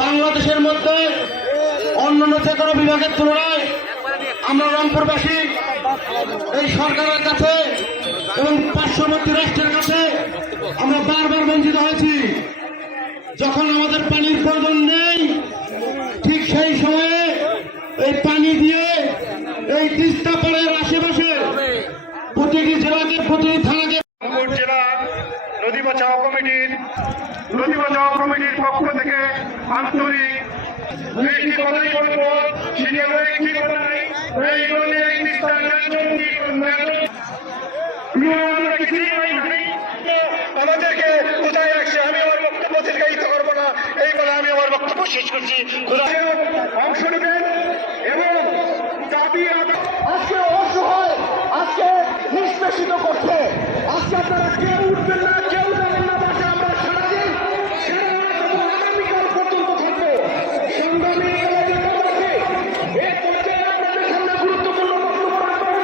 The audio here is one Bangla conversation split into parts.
বাংলাদেশের মধ্যে অন্যান্য যে কোনো বিভাগের তুলনায় আমরা রংপুরবাসী, এই সরকারের কাছে এবং পার্শ্ববর্তী রাষ্ট্রের কাছে আমরা বারবার বঞ্চিত হয়েছি। যখন আমাদের পানির প্রয়োজন নেই, ঠিক সেই সময়ে এই পানি দিয়ে এই তিস্তা পাড়ের আশেপাশে প্রতিটি জেলাকে, প্রতিটি থানাকে জেলা নদী বাঁচাও কমিটির, নদী বাঁচাও কমিটির পক্ষ থেকে আন্তরিক একটি কথাই বলব সেটি হলো একটি কথাই এই কিছুই নাই। আমাদেরকে কোথায় রাখছে? আমি আমার বক্তব্য দীর্ঘায়িত করব না। এই বলে আমি আমার বক্তব্য শেষ করছি। অংশ নেবেন এবং দাবি আজকে অসহায় আজকে নিষ্পেষিত করছে। আজকে আপনারা কেউ উঠবেন না কেউ যাবেন না বাসে আমরা সারাদিন সারা রাত এবং আগামীকাল পর্যন্ত থাকব সংগ্রামী রাজনীতিবাসী, এই পর্যায়ে আপনাদের সামনে গুরুত্বপূর্ণ বক্তব্য রাখবেন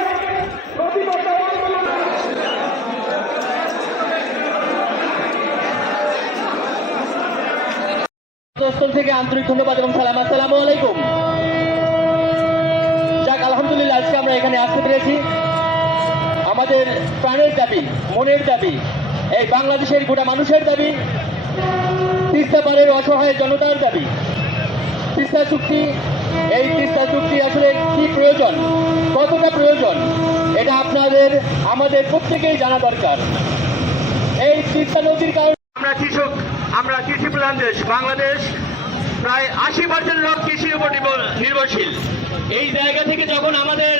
নদী বাঁচাও আন্দোলন স্থল থেকে আন্তরিক ধন্যবাদ এবং সালাম। আসসালামু আলাইকুম। যাক, আলহামদুলিল্লাহ, আজকে আমরা এখানে আসতে পেরেছি। আমাদের প্রাণের দাবি, মনের দাবি, এই বাংলাদেশের গোটা মানুষের দাবি, তিস্তা পাড়ের অসহায় জনতার দাবি। তিস্তা চুক্তি, এই তিস্তা চুক্তি আসলে কি প্রয়োজন? কতটা প্রয়োজন? এটা আপনাদের, আমাদের প্রত্যেকেই জানা দরকার। এই তিস্তা নদীর কারণে কৃষক, আমরা কৃষি প্রধান দেশ, বাংলাদেশ, প্রায় আশি পার্সেন্ট লোক কৃষির উপর নির্ভরশীল। এই জায়গা থেকে যখন আমাদের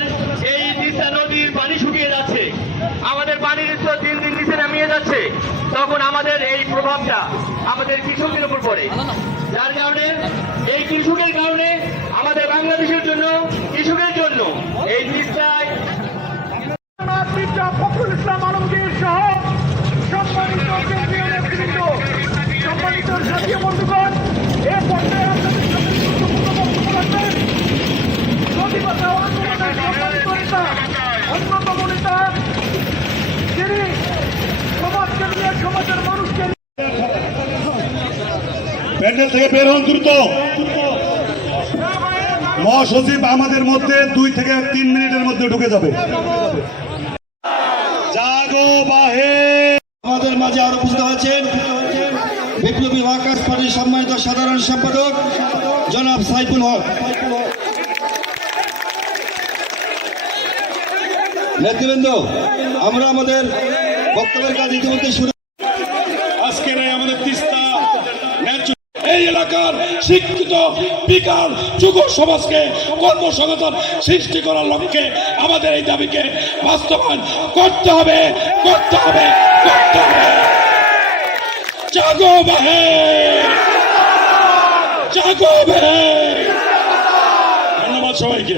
এই তিস্তা নদীর পানি শুকিয়ে যাচ্ছে, আমাদের পানির স্তর দিন দিন নিচে নামিয়ে যাচ্ছে, তখন আমাদের এই প্রভাবটা আমাদের কৃষকের উপর পড়ে। যার কারণে, এই কৃষকের কারণে আমাদের বাংলাদেশের জন্য, কৃষকের জন্য এই তিস্তায় ইসলাম আলমগীর সহ সম্মানিত সম্মানিত জাতীয় বন্ধুগণ এ পর্যায়ে আপনাদের সামনে বক্তব্য রাখবেন নদী আন্দোলনের সম্মানিত নেতা অন্যতম নেতা যিনি সমাজকে নিয়ে সমাজের মানুষকে প্যান্ডেল থেকে বের হন দ্রুত। মহাসচিব আমাদের মধ্যে দুই থেকে তিন মিনিটের মধ্যে ঢুকে যাবে। জাগো বাহে আমাদের মাঝে আরও হয়েছেন বিপ্লবী পার্টির সম্মানিত সাধারণ সম্পাদক জনাব সাইফুল হক। নেতৃবৃন্দ, আমরা আমাদের বক্তব্যের কাজ ইতিমধ্যে শুরু আজকের আমাদের তিস্তা এই এলাকার শিক্ষিত বিকার যুব সমাজকে কর্মসংস্থান সৃষ্টি করার লক্ষ্যে আমাদের এই দাবিকে বাস্তবায়ন করতে হবে করতে হবে করতে হবে। জাগো বাহে! ধন্যবাদ সবাইকে।